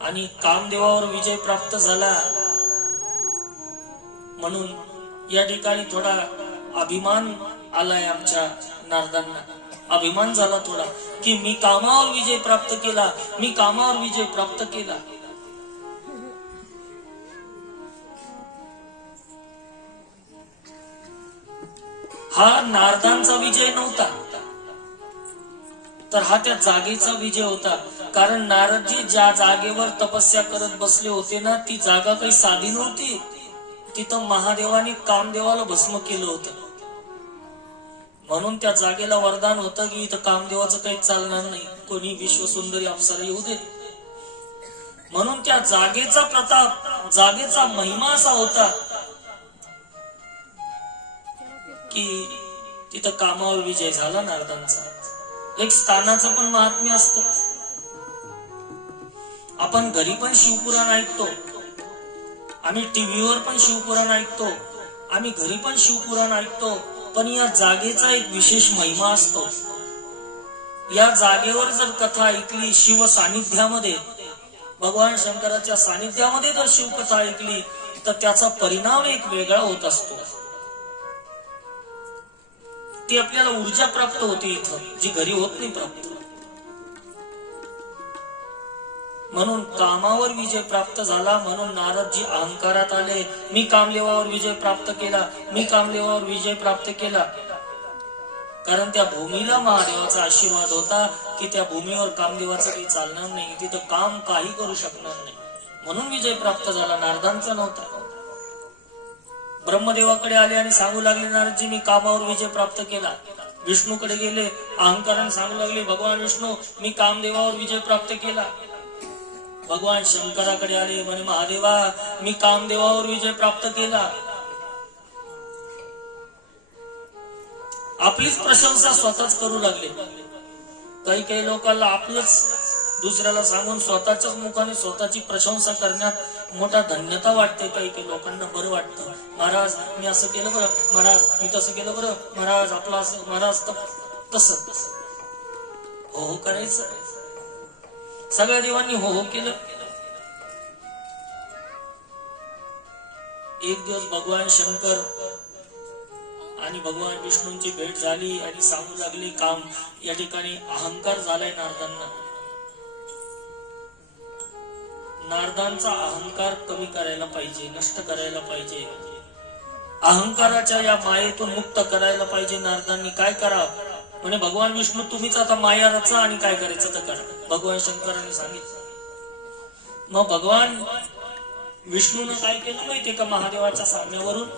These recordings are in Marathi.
आणि कामदेवावर विजय प्राप्त झाला म्हणून या ठिकाणी थोडा अभिमान आलाय आमच्या नारदांना. अभिमान झाला थोडा की मी कामावर विजय प्राप्त केला, मी कामावर विजय प्राप्त केला. हा नारदांचा विजय नव्हता, तर हा त्या जागेचा विजय होता. कारण नारदजी ज्या जागेवर तपस्या करत बसले होते ना, ती जागा काही साधी नव्हती. तिथं महादेवाने कामदेवाला भस्म केलं होतं. म्हणून त्या जागेला वरदान होतं की इथं कामदेवाचं काही चालणार नाही, कोणी विश्वसुंदरी अप्सरा येऊ दे. म्हणून त्या जागेचा प्रताप, जागेचा महिमा असा होता की तिथं कामावर विजय झाला नारदांचा. एक स्थानाचं पण महात्म्य असतं. आपण घरी पण शिवपुराण ऐकतो, आम्ही टीव्हीवर पण शिवपुराण ऐकतो, आम्ही घरी पण शिवपुराण ऐकतो, पण या जागेचा एक विशेष महिमा असतो. या जागेवर जर कथा ऐकली शिव सानिध्यामध्ये, भगवान शंकराच्या सानिध्यामध्ये जर शिवकथा ऐकली तर त्याचा परिणाम एक वेगळा होत असतो. ती आपल्याला ऊर्जा प्राप्त होते इथं, जी घरी होत नाही प्राप्त. म्हणून कामावर विजय प्राप्त झाला. म्हणून नारदजी अहंकारात आले, मी कामदेवावर विजय प्राप्त केला, मी कामदेवावर विजय प्राप्त केला. कारण त्या भूमीला महादेवाचा आशीर्वाद होता की त्या भूमीवर कामदेवाचं काही चालणार नाही, तिथं काम काही करू शकणार नाही. म्हणून विजय प्राप्त झाला, नारदांचा नव्हता. ब्रह्मदेवाकडे आले आणि सांगू लागले, नारदजी मी कामावर विजय प्राप्त केला. विष्णूकडे गेले, अहंकाराने सांगू लागले, भगवान विष्णू मी कामदेवावर विजय प्राप्त केला. भगवान शंकराकडे आले, म्हणे महादेवा मी कामदेवावर विजय प्राप्त केला. आपलीच प्रशंसा स्वतःच करू लागले. काही काही लोकांना आपलंच दुसऱ्याला सांगून स्वतःच्याच मुखाने स्वतःची प्रशंसा करण्यात मोठा धन्यता वाटते. काही काही लोकांना बरं वाटतं, महाराज मी असं केलं बरं, महाराज मी तसं केलं बरं, महाराज आपलं असं, महाराज तसं. हो करायचं. सगळ्या देवांनी हो केलं. एक दिवस भगवान शंकर आणि भगवान विष्णूंची भेट झाली आणि सांगू लागली, काम या ठिकाणी अहंकार झालाय नारदांना. नारदांचा अहंकार कमी करायला पाहिजे, नष्ट करायला पाहिजे. अहंकाराच्या या मायेतून मुक्त करायला पाहिजे. नारदांनी काय करावं? म्हणे भगवान विष्णू तुम्हीच आता माया रचा आणि काय करायचं तर करा. भगवान शंकरांनी सांगितलं. मग भगवान विष्णूने काय केलं माहितीये का? महादेवाच्या सामन्यावरून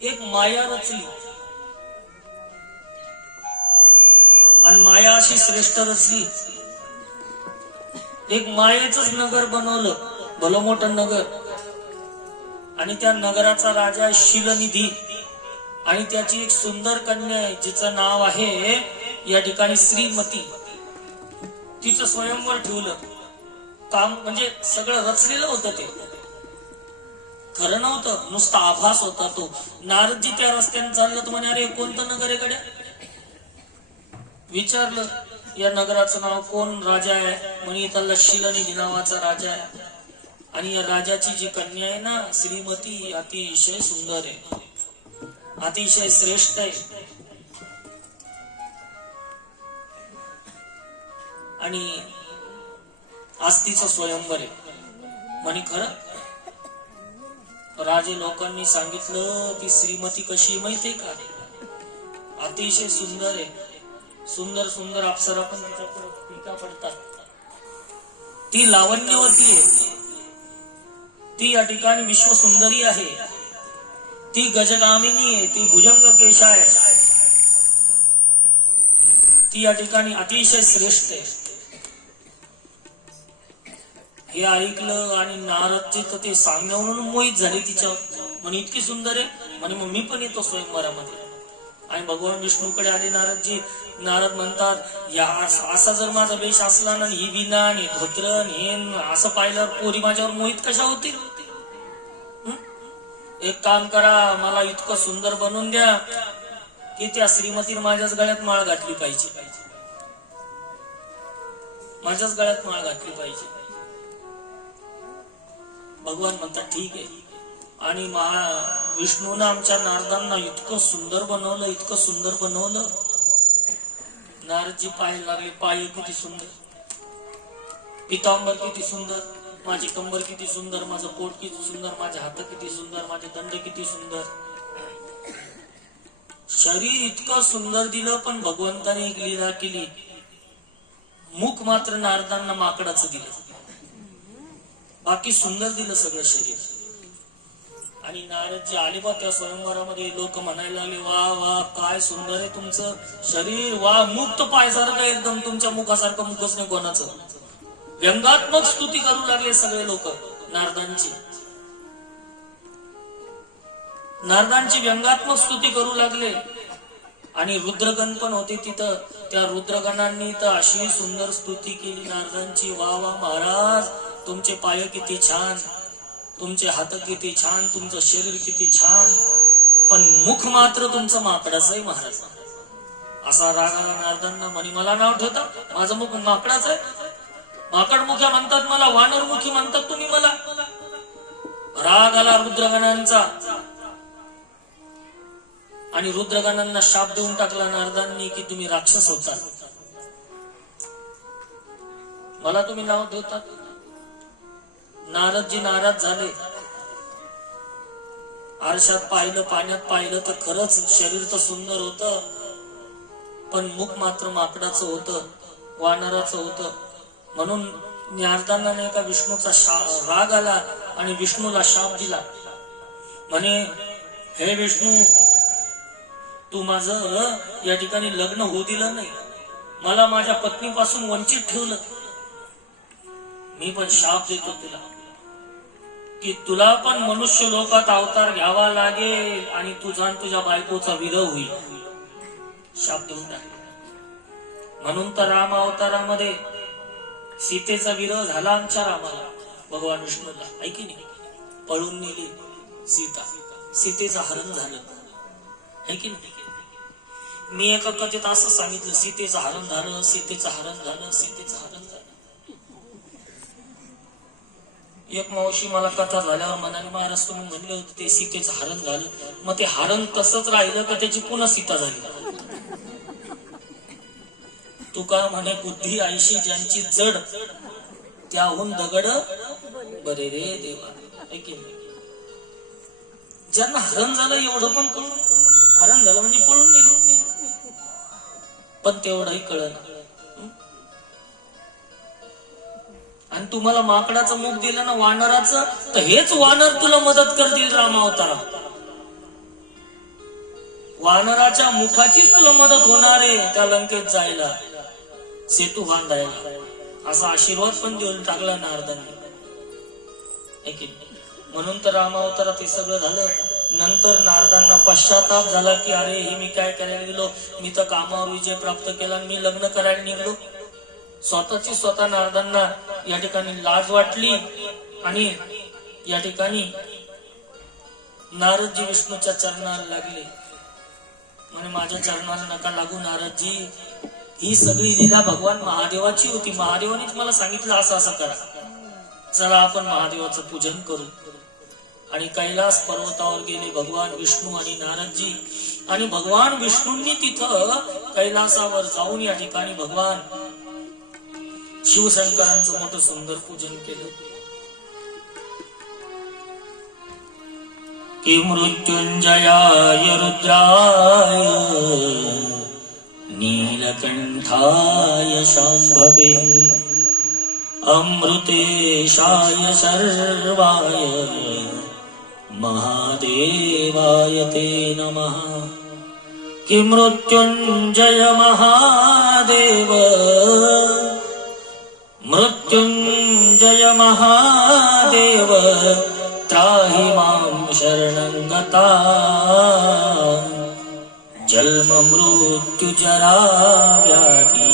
एक माया रचली आणि माया अशी श्रेष्ठ रचली. एक मायेचंच नगर बनवलं, भलं मोठं नगर. आणि त्या नगराचा राजा आहे शिलनिधी आणि त्याची एक सुंदर कन्या आहे जिचं नाव आहे या ठिकाणी श्रीमती. तिचं स्वयंवर ठेवलं. काम म्हणजे सगळं रचलेलं होतं, ते खरं नव्हतं, नुसता आभास होता तो. नारदजी त्या रस्त्याने चाललं तर म्हणे, अरे कोणतं नगर आहे गड्या? विचारलं या नगराचं नाव, कोण राजा आहे? म्हणे इथला शिलनिधी नावाचा राजा आहे. आणि या राजाची जी कन्या आहे ना श्रीमती, अतिशय सुंदर आहे, अतिशय श्रेष्ठ आहे. आणि आज तिचं स्वयंवर आहे. म्हणे खरं? राजे लोकांनी सांगितलं ती श्रीमती कशी माहितीये का? अतिशय सुंदर आहे. सुंदर सुंदर अप्सरा पण तिच्याकडे पिका पडतात. ती लावण्यवती आहे, ती या ठिकाणी विश्वसुंदरी आहे, ती गजगामिनी आहे, ती भुजंग केशा आहे, ती या ठिकाणी अतिशय श्रेष्ठ आहे. हे ऐकलं आणि नारदचे तर ते सामन्यावरून मोहित झाले तिच्या. म्हणे इतकी सुंदर आहे, म्हणे मग मी पण येतो स्वयंवरामध्ये. आणि भगवान विष्णूकडे आले नारदजी. नारद म्हणतात, या असा जर माझा वेश असला ना, ही विना आणि धोत्र हे असं पाहिल्यावर पोरी माझ्यावर मोहित कशा होतील? एक काम करा, मला इतकं सुंदर बनवून द्या की त्या श्रीमतीने माझ्याच गळ्यात माळ घातली पाहिजे, माझ्याच गळ्यात माळ घातली पाहिजे. भगवान म्हणतात ठीक आहे. आणि विष्णूनं आमच्या नारदांना इतकं सुंदर बनवलं, इतकं सुंदर बनवलं. नारदजी पाय लागले, पाय किती सुंदर, पितांबर किती सुंदर, माझी कंबर किती सुंदर, माझं पोट किती सुंदर, माझे हात किती सुंदर, माझे दंड किती सुंदर. शरीर इतकं सुंदर दिलं, पण भगवंताने एक लीला केली. मुख मात्र नारदांना माकडाचं दिलं, बाकी सुंदर दिलं सगळं शरीर. आणि नारदजी आले बा त्या स्वयंवरामध्ये, लोक म्हणायला लागले वा वा काय सुंदर आहे तुमचं शरीर, वा मुक्त पायसारखं एकदम, तुमच्या मुखासारखं मुखच नाही कोणाचं. व्यंगात्मक स्तुती करू लागले सगळे लोक नारदांची व्यंगात्मक स्तुती करू लागले. आणि रुद्रगण पण होते तिथं, त्या रुद्रगणांनी तर अशी सुंदर स्तुती केली नारदांची, वा वा महाराज तुमचे पाय किती छान, तुमचे हात किती छान, तुमचं शरीर किती छान, पण मुख मात्र तुमचं माकडाचं आहे महाराज. असा राग आला नारदांना. म्हणे मला नाव ठेवता, माझं मुख माकडाचं आहे, माकडमुख्या म्हणतात मला, वानरमुखी म्हणतात तुम्ही मला. राग आला रुद्रगणांचा आणि रुद्रगणांना शाप देऊन टाकला नारदांनी की तुम्ही राक्षस होता, मला तुम्ही नाव ठेवता. नारदजी नाराज झाले. आरशात पाहिलं, पाण्यात पाहिलं तर खरंच शरीर तर सुंदर होतं, पण मुख मात्र माकडाचं होतं, वानराचं होतं. म्हणून नारदांना नाही का विष्णूचा राग आला आणि विष्णूला शाप दिला. म्हणे हे विष्णू, तू माझं या ठिकाणी लग्न होऊ दिलं नाही, मला माझ्या पत्नीपासून वंचित ठेवलं. मी पण शाप देतो तुला की तुला पण मनुष्य लोकात अवतार घ्यावा लागेल आणि तुझा आणि तुझ्या बायकोचा विरह होईल. शाप देऊन टाकला. म्हणून तर राम अवतारामध्ये सीतेचा विरह झाला आमच्या रामाला, भगवान विष्णूला. ऐकी नाही, पळून नेली सीता, सीतेचं हरण झालं. ऐकी नाही, मी एका कथेत असं सांगितलं, सीतेचं हरण झालं, सीतेचं हरण झालं, सीतेचं हरण झालं. एक मावशी मला कथा झाल्यावर म्हणाली महाराज तुम्ही म्हणले होते ते सीतेचं हरण झालं, मग ते हरण तसंच राहिलं का त्याची पुन्हा सीता झाली? तुका म्हणे बुद्धी आयशी ज्यांची जड, त्याहून दगड बरे रे देवा. ज्यांना हरण झालं एवढं पण कळून, हरण झालं म्हणजे पळून गेली, पण तेवढंही कळलं. आणि तुम्हाला माकडाचं मुख दिलं ना वानराचं, तर हेच वानर तुला मदत करतील रामावतारात. वानराच्या मुखाचीच तुला मदत होणार आहे त्या लंकेत जायला, सेतू बांधायला. असा आशीर्वाद पण देऊन टाकला नारदांनी. म्हणून तर रामावतारात हे सगळं झालं. नंतर नारदांना पश्चाताप झाला की अरे हे मी काय करायला गेलो, मी तर कामावर विजय प्राप्त केला, मी लग्न करायला निघलो. स्वतःची स्वतः नारदांना या ठिकाणी लाज वाटली आणि या ठिकाणी नारदजी विष्णूच्या चरणाला लागले. म्हणे माझ्या चरणाला नका लागू नारदजी, ही सगळी लीला भगवान महादेवाची होती, महादेवानेच मला सांगितलं असं असं करा, चला आपण महादेवाचं पूजन करू. आणि कैलास पर्वतावर गेले भगवान विष्णू आणि नारदजी. आणि भगवान विष्णूंनी तिथं कैलासावर जाऊन या ठिकाणी भगवान शिवशंकरांचं मोठं सुंदर पूजन केलं. की मृत्युंजयाय रुद्राय नीलकंठाय शांभवे अमृतेशाय सर्वाय महादेवाय ते नमः. कि मृत्युंजय महादेव, मृत्युंजय महादेव, त्राहि मां शरणं गता. जन्म मृत्यु जरा व्याधि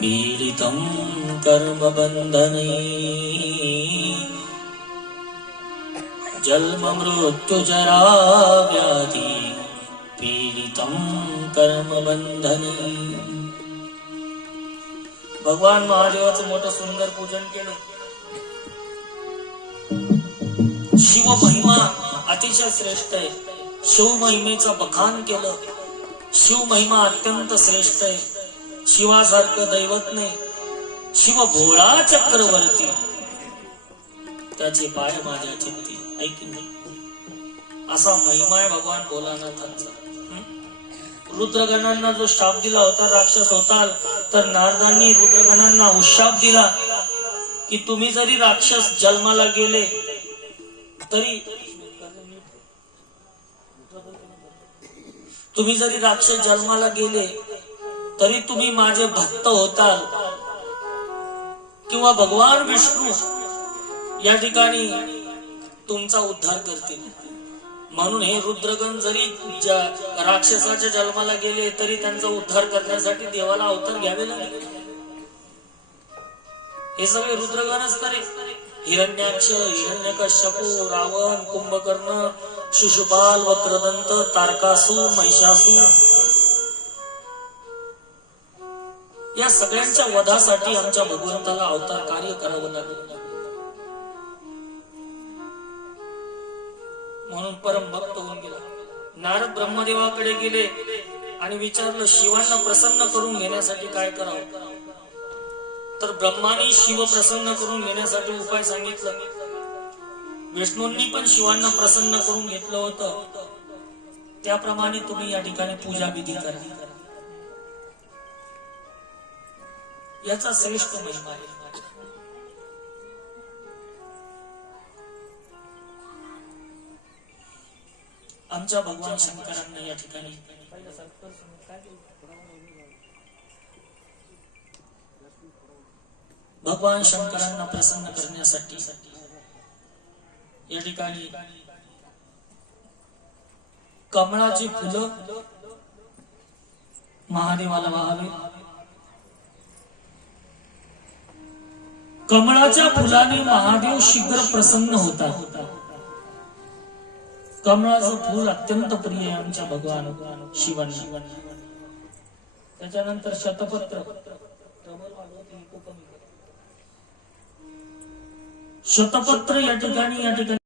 पीडितं कर्म बंधने. जन्म मृत्यु जरा व्याधि पीडितं कर्म बंधने. भगवान महादेवाचं मोठं सुंदर पूजन केलं. शिव महिमा अतिशय श्रेष्ठ आहे. शिव महिमेचं बखान केलं. शिव महिमा अत्यंत श्रेष्ठ आहे. शिवासारखं दैवत नाही. शिव भोळा चक्रवर्ती, त्याचे पाय माझ्या चित्ती. ऐकून नाही असा महिमा आहे भगवान भोलानाथांचा. रुद्रगणांना जो शाप दिला होता, राक्षस होताल, तर नारदांनी रुद्रगणांना उशाप दिला की तुम्ही जरी राक्षस जन्माला गेले तरी तुम्ही माझे भक्त होताल किंवा भगवान विष्णू या ठिकाणी तुमचा उद्धार करतील. म्हणून हे रुद्रगण जरी राक्षसाच्या जन्माला गेले तरी त्यांचा उद्धार करण्यासाठी देवाला अवतार घ्यावे लागले. हे सगळे रुद्रगणच करे. हिरण्याक्ष, हिरण्यकश्यपू, रावण, कुंभकर्ण, शिशुपाल, वक्रदंत, तारकासूर, महिषासूर या सगळ्यांच्या वधासाठी आमच्या भगवंताला अवतार कार्य करावं लागलं. म्हणून परम भक्त होऊन गेला. नारद ब्रह्मदेवाकडे गेले आणि विचारलं शिवांना प्रसन्न करून घेण्यासाठी काय करावं. तर ब्रह्मानी शिव प्रसन्न करून घेण्यासाठी उपाय सांगितलं. विष्णूंनी पण शिवांना प्रसन्न करून घेतलं होतं. त्याप्रमाणे तुम्ही या ठिकाणी पूजा विधी करा. याचा श्रेष्ठ महिमा आहे. आमच्या भगवान शंकरांना या ठिकाणी भगवान शंकरांना प्रसन्न करण्यासाठी या ठिकाणी कमळाची फुलं महादेवाला वाहावे. कमळाच्या फुलाने महादेव शीघ्र प्रसन्न होतात. कमळाचं फूल अत्यंत प्रिय आहे आमच्या भगवान शिवांना. त्याच्यानंतर शतपत्र, शतपत्र या ठिकाणी